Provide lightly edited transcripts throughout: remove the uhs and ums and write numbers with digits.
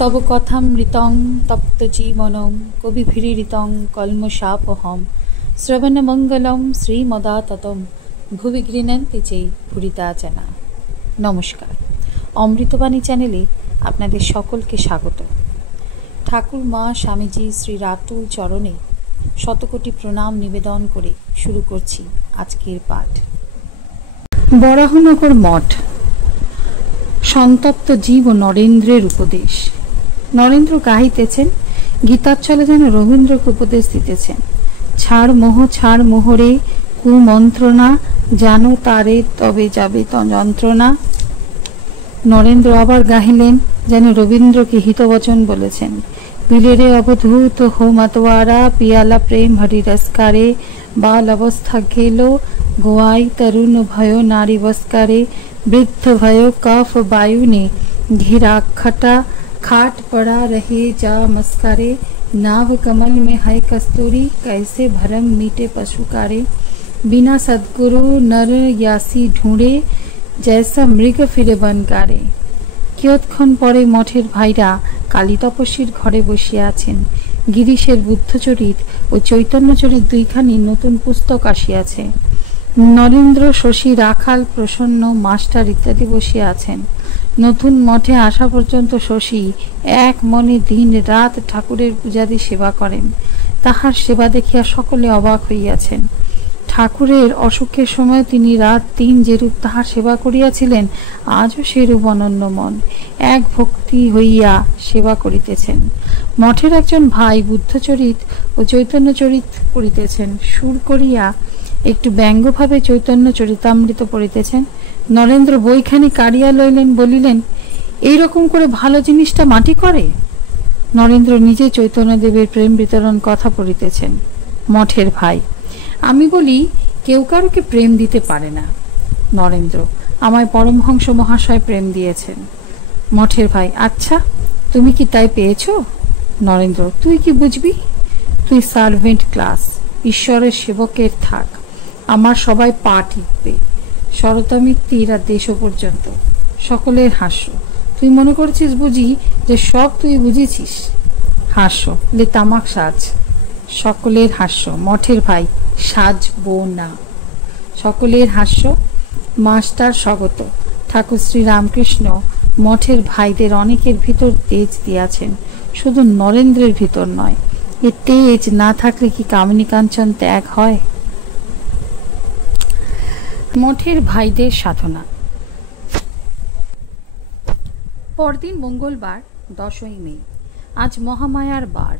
তব কথামৃতং তপ্ত জীবনং কবিভিরীড়িতং কল্মষাপহম শ্রবণমঙ্গলম শ্রীমদাততম ভুবি গৃহন্তি চে ভুরিতাচনা। নমস্কার, অমৃতবাণী চ্যানেলে আপনাদের সকলকে স্বাগত। ঠাকুর মা স্বামীজি শ্রী রাতুল চরণে শতকোটি প্রণাম নিবেদন করে শুরু করছি আজকের পাঠ। বরাহনগর মঠ, সন্তপ্ত জীব ও নরেন্দ্রের উপদেশ। নরেন্দ্র গাহিতেছেন, গীতাচ্ছলে যেন রবীন্দ্রকে উপদেশ দিতেছেন। ছাড় মোহরে কুমন্ত্রণা, জানো তারে তবে যাবে যন্ত্রণা। নরেন্দ্র আবার গাহিলেন যেন রবীন্দ্রকে হিতবচন বলেছেন। পিলেরে অবধূত হো मतवारा, पियाला प्रेम हरि रसकारे, बाल अवस्था गेलो गोआई, तरुण भयो नारी बसकारे, वृद्ध भयो कफ वायु ने घिरा खटा, खाट पड़ा रहे जा मस्कारे, नाव कमल में है कस्तूरी, कैसे भरम मीटे पशुकारे, बिना सद्गुरु नर यासी ढूंढे, जैसा मृग फिरे बनकारे। কিয়ৎক্ষণ পরে মঠের ভাইরা কালী তপস্বীর ঘরে বসিয়া আছেন। গিরিশের বুদ্ধচরিত ও চৈতন্যচরিত দুইখানি নতুন পুস্তক আসিয়াছে। নরেন্দ্র, শশী, রাখাল, প্রসন্ন, মাস্টার ইত্যাদি বসিয়া আছেন। নতুন মঠে আসা পর্যন্ত শশী এক মনে দিন রাত ঠাকুরের পূজাদি সেবা করেন। তাহার সেবা দেখিয়া সকলে অবাক হইয়াছেন। ঠাকুরের অসুখের সময় তিনি রাত দিন যেরূপ তাহার সেবা করিয়াছিলেন, আজও সেরূপ অনন্য মন এক ভক্তি হইয়া সেবা করিতেছেন। মঠের একজন ভাই বুদ্ধচরিত ও চৈতন্যচরিত পড়িতেছেন। সুর করিয়া একটু ব্যঙ্গভাবে চৈতন্য চরিতামৃত পড়িতেছেন। নরেন্দ্র বইখানি কাড়িয়া লইলেন, বলিলেন, এইরকম করে ভালো জিনিসটা মাটি করে? নরেন্দ্র নিজে চৈতন্যদেবের প্রেম বিতরণ কথা পড়িতেছেন। মঠের ভাই, আমি বলি, কেউ কারোকে প্রেম দিতে পারে না। নরেন্দ্র, আমায় পরমহংস মহাশয় প্রেম দিয়েছেন। মঠের ভাই, আচ্ছা, তুমি কি তাই পেয়েছ? নরেন্দ্র, তুই কি বুঝবি? তুই সার্ভেন্ট ক্লাস, ঈশ্বরের সেবকের থাক। আমার সবাই পা টিপবে, শরতামিত্তির আর দেশ পর্যন্ত। সকলের হাস্য। তুই মনে করছিস বুঝি যে সব তুই বুঝেছিস? হাস্য, লে তামাক সাজ। সকলের হাস্য। মঠের ভাই, সাজবো না। সকলের হাস্য। মাস্টার স্বগত। ঠাকুর শ্রী রামকৃষ্ণ মঠের ভাইদের অনেকের ভিতর তেজ দিয়াছেন, শুধু নরেন্দ্রের ভিতর নয়। এ তেজ না থাকলে কি কামিনী কাঞ্চন ত্যাগ হয়? মঠের ভাইদের সাধনা। পরদিন মঙ্গলবার, 10ই মে। আজ মহামায়ার বার।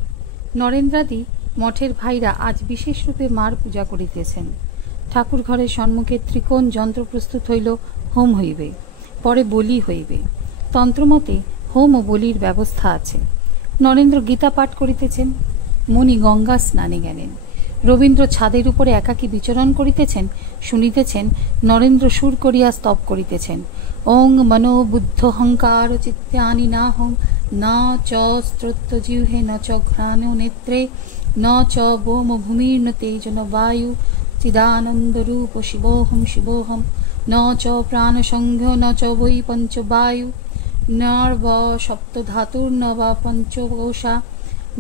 নরেন্দ্রাদি মঠের ভাইরা আজ বিশেষ রূপে মার পূজা করিতেছেন। ঠাকুর ঘরের সম্মুখে ত্রিকোণ যন্ত্র প্রস্তুত হইল। হোম হইবে, পরে বলি হইবে। তন্ত্রমতে হোম ও বলির ব্যবস্থা আছে। নরেন্দ্র গীতা পাঠ করিতেছেন। মুনি গঙ্গা স্নানে গেলেন। রবীন্দ্র ছাদের উপরে একাকী বিচরণ করিতেছেন। শুনিতেছেন নরেন্দ্র সুর করিয়া স্তব করিতেছেন। ওং মনো বুদ্ধ হংকার চিত্তানি নাহং, না চ স্ত্রোত্র জিহ্বে, ন চ ঘ্রাণ নেত্রে, ন চ বোম ভূমির্ন তেজন বায়ু, চিদানন্দ রূপ শিবোহম শিবোহম, ন চ প্রাণ সংঘ, ন চ বৈ পঞ্চবায়ু, নর্ব সপ্ত ধাতুর্ন বা পঞ্চকোষা,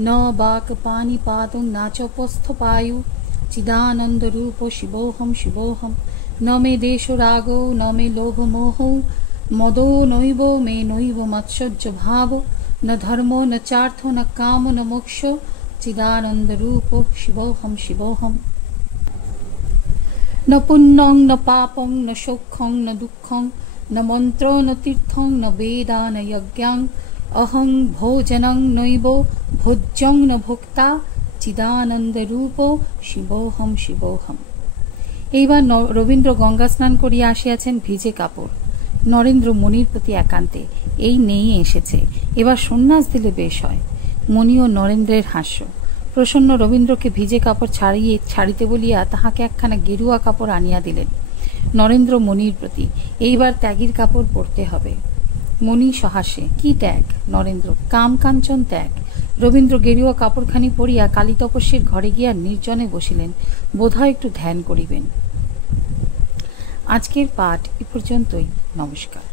ন বাক পানি পাদং, না চ পস্থপায়ু, চিদানন্দ রূপ শিবোহম শিবোহম, ন মে দেশ রাগো, ন মে লোভ মোহ, মদো নৈব মে নৈব মৎসর্য ভাব, ন ধর্ম ন চার্থ ন কাম ন মোক্ষ, চিদানন্দ রূপ শিবোহম শিবোহম। ন পুণ্যং ন পাপং ন সৌখ্যং ন দুঃখং, ন মন্ত্র ন তীর্থং ন বেদা ন যজ্ঞাং, অহং ভোজনং নৈব ভোজ্যং ন ভোক্তা, চিদানন্দ রূপ শিবোহম শিবোহম। এইবার রবীন্দ্র গঙ্গা স্নান করিয়া আসিয়াছেন ভিজে কাপড়। নরেন্দ্র মনির প্রতি একান্তে, এই নেই এসেছে, এবার সন্ন্যাস দিলে বেশ হয়। মণি ও নরেন্দ্রের হাস্য। প্রসন্ন রবীন্দ্রকে ভিজে কাপড় ছাড়িতে বলিয়া তাহাকে একখানা গেরুয়া কাপড় আনিয়া দিলেন। নরেন্দ্র মনির প্রতি, এইবার ত্যাগীর কাপড় পরতে হবে। মণি সহাস্যে, কি ত্যাগ? নরেন্দ্র, কাম কাঞ্চন ত্যাগ। রবীন্দ্র গেরুয়া কাপড়খানি পরিয়া কালী তপস্বীর ঘরে গিয়া নির্জনে বসিলেন। বোধহয় একটু ধ্যান করিবেন। আজকের পাঠ এ পর্যন্তই। নমস্কার।